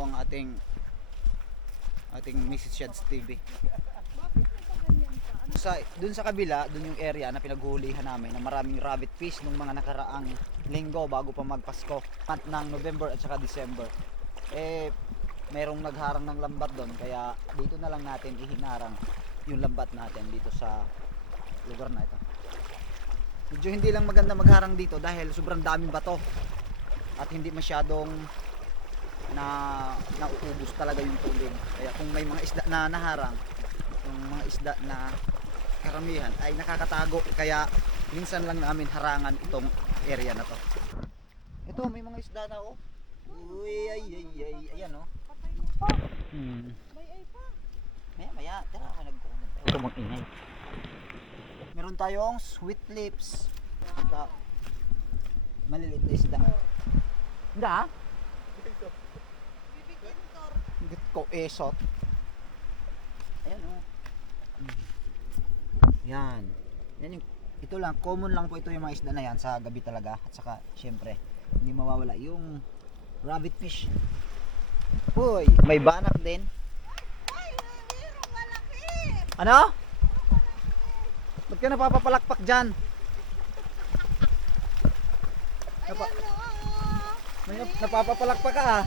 ko ang ating Mrs. Shads TV. Dun sa kabila, dun yung area na pinaghuhulihan namin na maraming rabbit fish nung mga nakaraang linggo bago pa magpasko, month ng November at saka December. Merong nagharang ng lambat doon, kaya dito na lang natin ihinarang yung lambat natin dito sa lugar na ito. Medyo hindi lang maganda magharang dito dahil sobrang daming bato at hindi masyadong nauubos talaga yung tubig. Kaya kung may mga isda na naharang, yung mga isda na karamihan ay nakakatago, kaya minsan lang namin harangan itong area na to. Ito may mga isda na oh. Uy, ay, ayan oh. Patay mo pa. Bay pa. Maya, tara ako nagkukunan tayo. Ito mag-ingay. Meron tayong sweet lips. Ito. Maliliit na isda. Hindi ah? Bibigintor. Git ko esot. Ayan oh. Yan. Yan yung, ito lang, common lang po ito yung mga isda na yan sa gabi talaga. At saka, syempre, hindi mawawala yung rabbit fish. Uy, may banak din. Ay, mayroong malaki. Ano? Ba't ka napapapalakpak dyan? Ayan o. Napapapalakpak ka ah.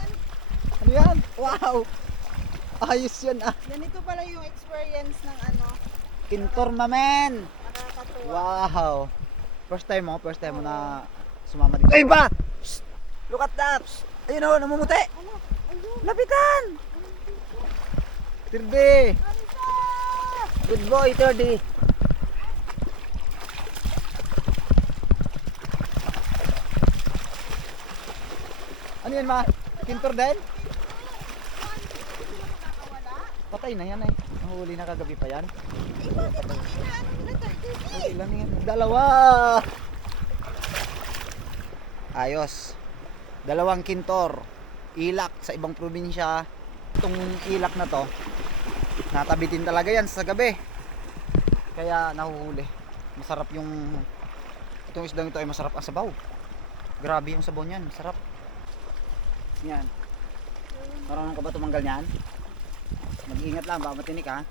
Ano yan? Wow! Ayos yan ah. Ganito pala yung experience ng ano. Kintor naman. Nakakatuwa. Wow! First time mo na sumama dito. Ay ba? Psst! Look at that! Psst! Ayun o, namumuti! Ano? Ayun. Lapitan! Tirde! Alisa! Good boy, Tirde! Ano yan ma? Kintor din? Patay na yan eh. Nahuli na kagabi pa yan. Eh, bakit ang inaano nila tayo? Ilan yan? Dalawa! Ayos. Dalawang kintor. Ilak sa ibang probinsya. Itong ilak na to, natabitin talaga yan sa gabi. Kaya nahuhuli. Masarap yung... Itong isdang ito ay masarap ang sabaw. Grabe yung sabaw niyan. Masarap. Yan. Marunong ka ba tumanggal niyan? Mag-iingat lang, baka matinik ha.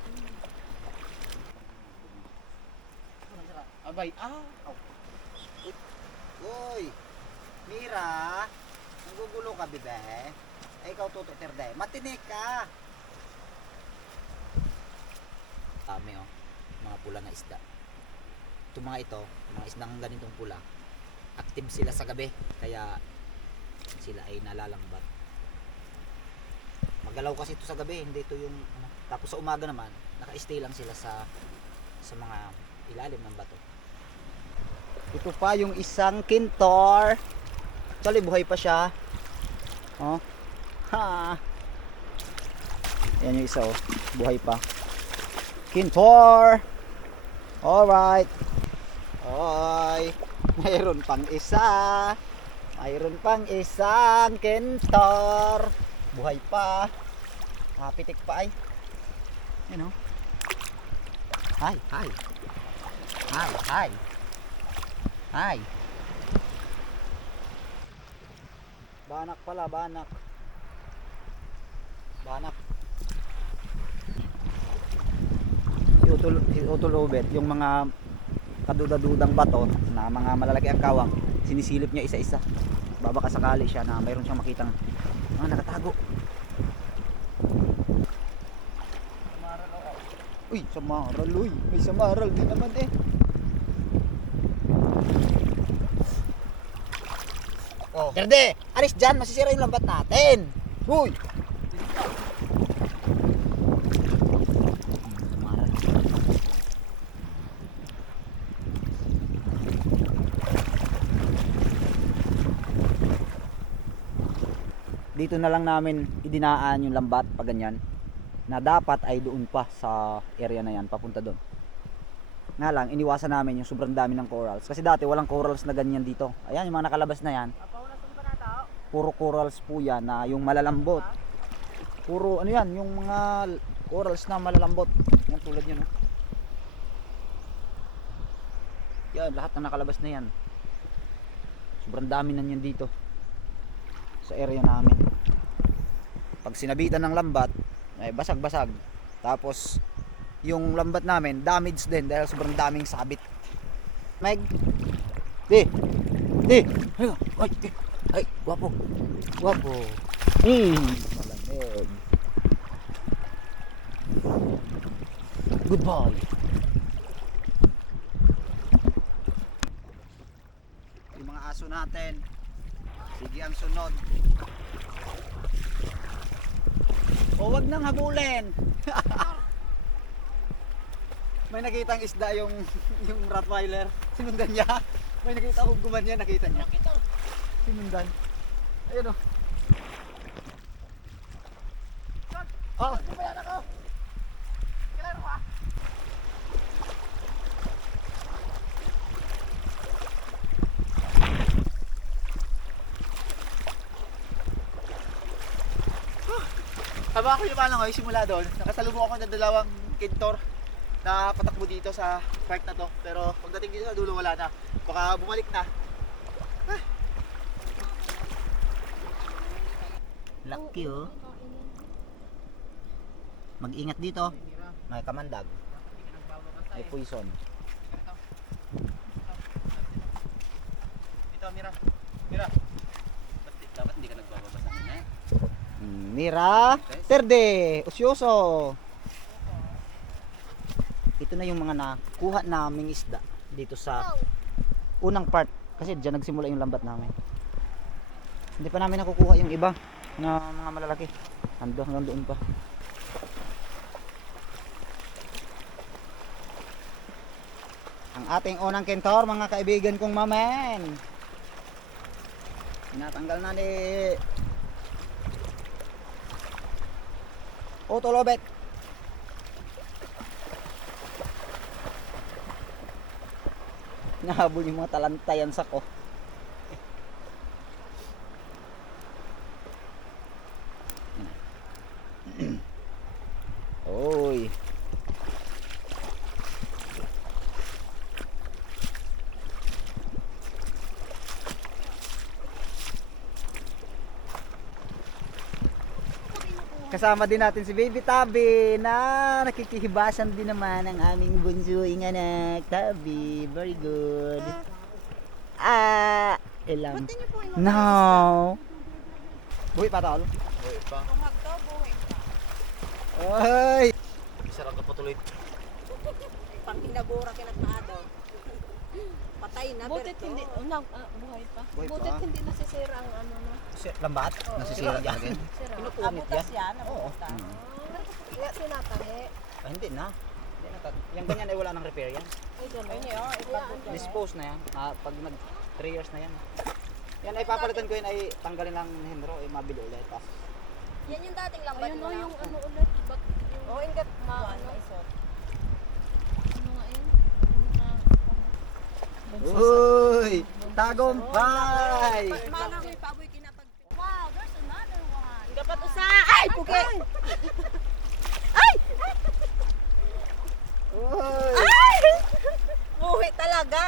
Abay, Uy, Mira, nanggugulo ka bibe? Ay ikaw Tuto Terde, matinik ka. Dami oh, mga pula na isda. Itong mga ito, mga isdang ganitong pula, active sila sa gabi, kaya sila ay nalalambat. Magalaw kasi ito sa gabi, hindi ito yung ano. Tapos sa umaga naman, naka-stay lang sila sa mga ilalim ng bato. Ito pa yung isang kintor. Actually buhay pa siya. Oh. Ha. Yan yung isa oh, buhay pa. Kintor. Alright. Oy, mayroon pang isa. Mayroon pang isang kintor. Buhay pa. Pitik pa ay. You know. Hi. Hi. Banak pala, banak. Utol ubet, yung mga kadudadudang bato na mga malalaki ang kawang, sinisilip niya isa-isa. Babaka sakali siya na mayroon siyang makitang nakatago. Uy, samaral uy. May samaral din naman eh. Oh. Terde, alis dyan, masisira yung lambat natin. Uy! Dito na lang namin idinaan yung lambat pag ganyan, na dapat ay doon pa sa area na yan, papunta doon. Nga lang, iniwasan namin yung sobrang dami ng corals. Kasi dati walang corals na ganyan dito. Ayan, yung mga nakalabas na yan. Puro corals po yan na yung malalambot. Puro ano yan, yung mga corals na malalambot. Yan, tulad yun. Yan, lahat na nakalabas na yan. Sobrang dami na yan dito sa area namin. Pag sinabitan ng lambat, ay basag-basag. Tapos yung lambat namin damage din dahil sobrang daming sabit. Meg. Di. Di. Ay, guwapo. Guwapo. Malamig. Goodbye. Yung mga aso natin. Sige ang sunod. O wag nang habulin. May nakitang isda yung Rottweiler. Sinundan niya. May nakita akong gumanyan, nakita niya. Sinundan. Ayun o. Oh. Haba ako yung paano ko, simula doon, nakasalubong ako ng dalawang kintor na patakbo dito sa park na to. Pero pagdating dito sa dulo wala na. Baka bumalik na. Lucky oh. Mag-ingat dito. May kamandag. May poison. Ito, Mira. Mira. Dapat hindi ka nagbabasa na eh. Mira, terde, usyoso. Ito na yung mga nakuha naming isda dito sa unang part. Kasi dyan nagsimula yung lambat namin. Hindi pa namin nakukuha yung iba na mga malalaki. Hanggang doon pa. Ang ating unang kentor, mga kaibigan kong mamen. Tinatanggal na ni Otolobet. Nahabol yung mga talantayan sa ko. Oy. Kasama din natin si Baby Tabi na nakikihibasan din naman ang aming bunsuing anak. Tabi, very good. Ilang. Ba't niyo po No. Buhay pa tol. Uy, pa. Tumag to, buhay ka. Oy. Sarap ka patuloy. Pang hinabura kinatmaado. Patay na, Butit Berto. hindi, buhay pa. Buhay pa. Butit hindi nasisira ang ano no. Lambat? Nasisira yan. Sira. Pinupunit Abutas yan. yan, Oo. abutas. Kaya tinatahi. Hindi na. Hindi na. Yung ganyan ay wala nang repair yan. Ay, gano'n. Ayun yun, ipabot yan. Dispose na yan. Pag nag 3 years na yan. Yan ay papalitan ko yun ay tanggalin ng henro ay mabili ulit. Tas Yan yung dating lambat Ayun mo o, na. yung ano ulit. Ba't yung, Oo, ingat Maano. isot. ano nga yun? Yung na, uy! Tagumpay! Mana may paboy kinapag... wow, there's another one. Dapat usa! Ay, pugi! Uy! Ay! Buhay talaga.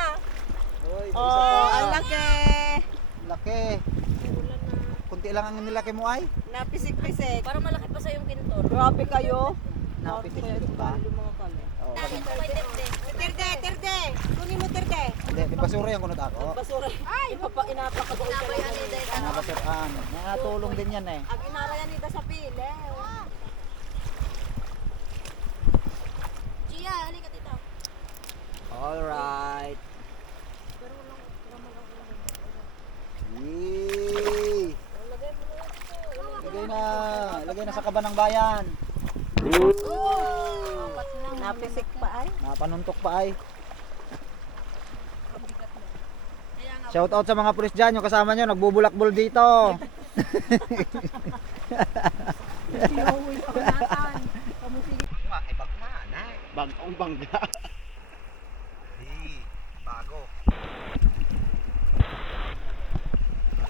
Uy, isa Oh, pa. ang laki. Laki. Ulan na. Kunti lang ang nilaki mo ay. Napisik-pisik. Parang malaki pa sa yung kintor. Grabe kayo. Napitik-pitik pa. Yung mga kali. Oo, Dahil bakit? ko may terde. Terde, terde. Kunin mo terde. Hindi, di basura yung kunot ako. Basura. Ay, inapakabaon ka Inabayan lang. ni Dave. Nabasiraan. Natulong din yan eh. Ang inarayan nito sa pile. Gia, halika dito. Alright. Pero walang ramal ako lang. Yee! Lagay mo na lang dito. Lagay na. Lagay na sa kaba ng bayan. Apat lang. Napisik pa ay. Napanuntok pa ay. Kaya nga, Shout out sa mga pulis dyan. Yung kasama nyo, nagbubulakbol dito. sinuwi pa kanatan. Kamusili. Bagong bangga. Bago.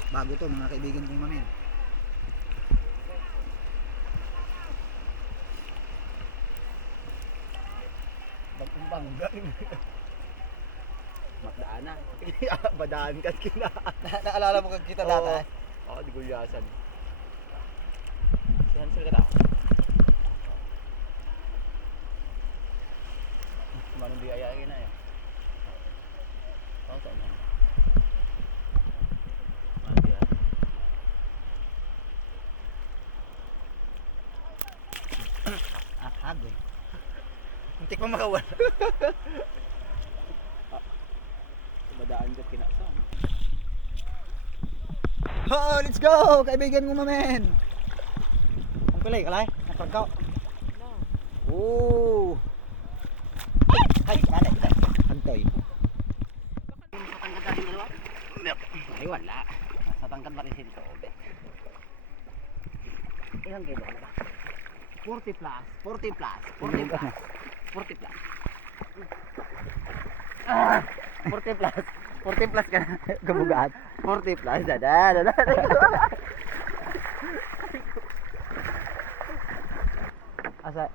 Bago to mga kaibigan kong mamin. Bagong bangga. Magdaan na. Badaan ka kina. Naalala mo kang kita dati? Oo, di gulyasan. Si Hansel ka tao. Manong biyayain na eh. Ako saan mo? Mati ah. Hagoy. Muntik pa makawala. Badaan ka pinasa. Oh, let's go! Kaibigan ko mamen! Ang pilay, kalay? Napragkaw. Oh! Ay, mana ito. Antoy. Sa tangkad natin dalawa? Ay wala. Sa tangkad pa rin sila obe. Ilang kilo na ba? 40 plus. 40 plus. 40 plus. 40 plus. 40 plus. 40 plus ka na. Kabugat. 40 plus. Dada. Asa?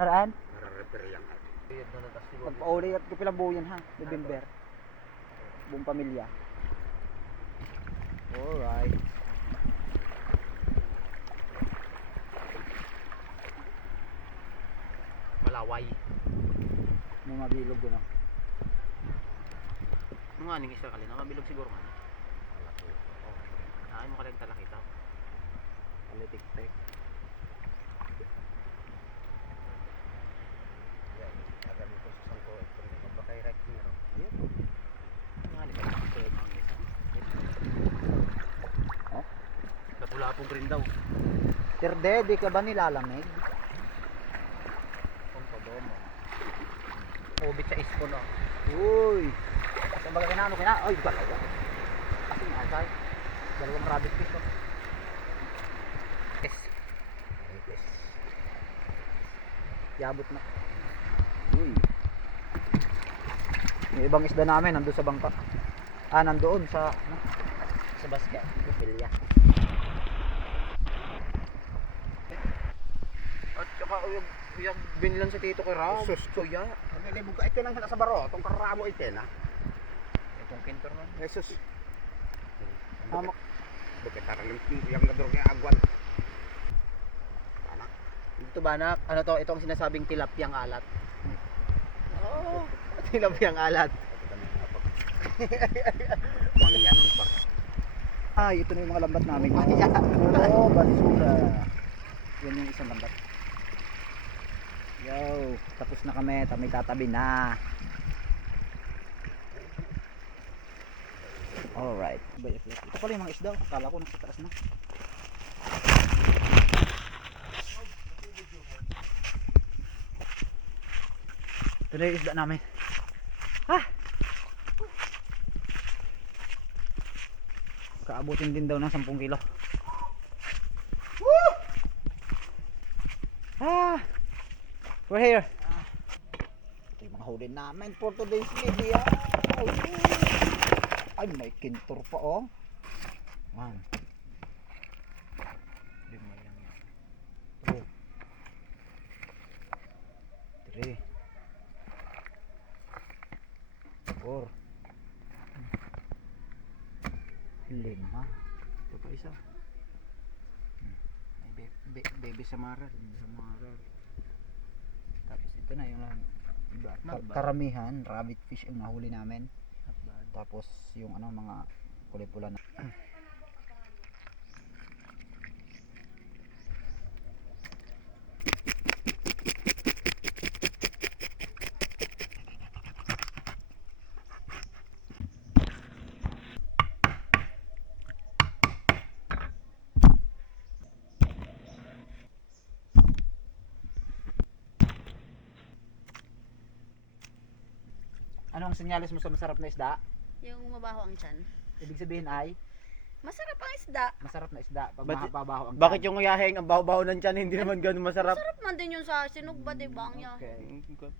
Haraan? Nare-repair yan. Pagpa-uli at kapilang buo yan ha. November. Buong pamilya. Alright. Malaway. May mabilog doon. Ano nga ning isa kalina? Mabilog siguro man. Ay mo kalag tala kita. Alitik-tik. Yan. Alam ko sa sangko ito rin mabakay right here. Yan. Nga ni ba? Ito ang isa. Oh? Napula pong green daw. Terde, di ka ba nilalamig? Kung padomo. Ubit sa isko no. Uy! Kasi baga kinano kina. Ay, dalawa. Kasi nga, asay. Dalawang rabbit fish oh. Yes. Yes. Yabot na. Uy. Yung ibang isda namin nandoon sa bangka. Ah, nandoon sa ano? Sa basket. Pilya. At saka yung binilan sa tito kay Ram. Sus ko ya. Hindi mo ka ito lang sa baro, tong karamo ito na. Itong kintor no. Jesus. Hamak. Bukit tarang yung nadurog yung agwan. Anak. Dito ba anak? Ano to? Ito ang sinasabing tilapyang alat. Oo. Tilapyang alat. Mangyanon pa. Ay, ito na yung mga lambat namin. Oo, basura. Yan yung isang lambat. Yo, tapos na kami. May tatabi na. Alright. Ito pala yung mga isda. Akala ko nasa taas na. Ito na yung isda namin. Ha! Kaabutin din daw ng 10 kilo. Woo! Ah! We're here. Ito yung mga huli namin for today's video. Ay, may kintor pa oh. 1 2 3 4 5. Ito pa isa. May baby samaral. Tapos ito na yung karamihan rabbit fish ang nahuli namin. Tapos yung ano mga kulay pula na. Ano ang senyales mo sa masarap na isda? Yung mabaho ang tiyan. Ibig sabihin ay Masarap ang isda. masarap na isda pag Ba't- mahababaho ang Bakit tiyan. yung nguyaheng ang baho-baho ng tiyan hindi naman ganun masarap? Masarap man din yun sa sinugba, di ba? Ang yahe. Okay.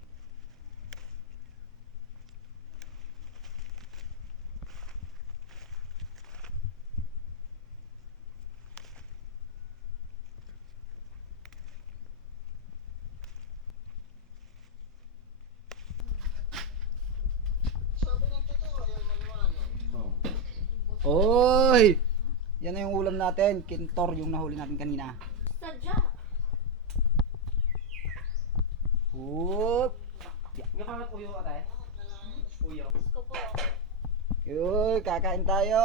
Oy! Yan na yung ulam natin. Kintor yung nahuli natin kanina. Sadya. Whoop! Nga pangat uyo ka tayo? Uyo. Gusto po. Uy, kakain tayo!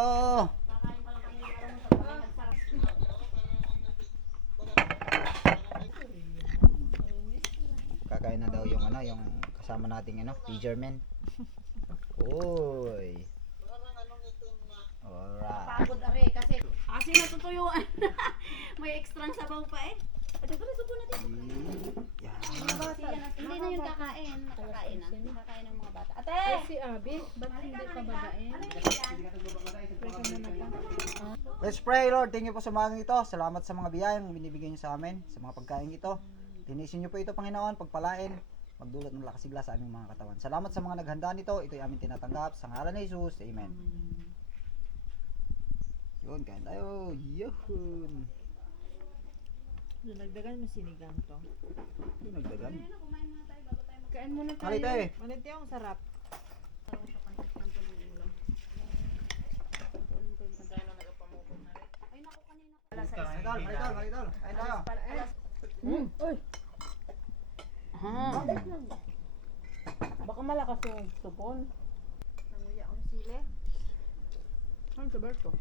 Kakain pa lang kami alam mo sa pamay nagsarap. Kakain na daw yung ano, yung kasama nating ano, Fisherman. Uy! Alright. Pagod are kasi natutuyuan. May extrang sabaw pa eh. Ate ko subo natin. Yan. Hindi na yung kakain. Nakakain na. Nakakain ng mga bata. Ate! Si Abi, ba't hindi pa babae? Let's pray, Lord. Thank you po sa mga ito. Salamat sa mga biyayang binibigay niyo sa amin, sa mga pagkain ito. Tinisin niyo po ito, Panginoon, pagpalain, magdulot ng lakas sigla sa aming mga katawan. Salamat sa mga naghanda nito. Ito'y aming tinatanggap. Sa ngalan ni Jesus. Amen. Yun, kain tayo. Yun. Nagdagan mo sinigang to. Yun, nagdagan. Kain muna tayo. Halita eh. Ulit yung sarap. Malitol. Kain tayo. Baka malakas yung supon. Nanguya ang sili. Ano sa Berto?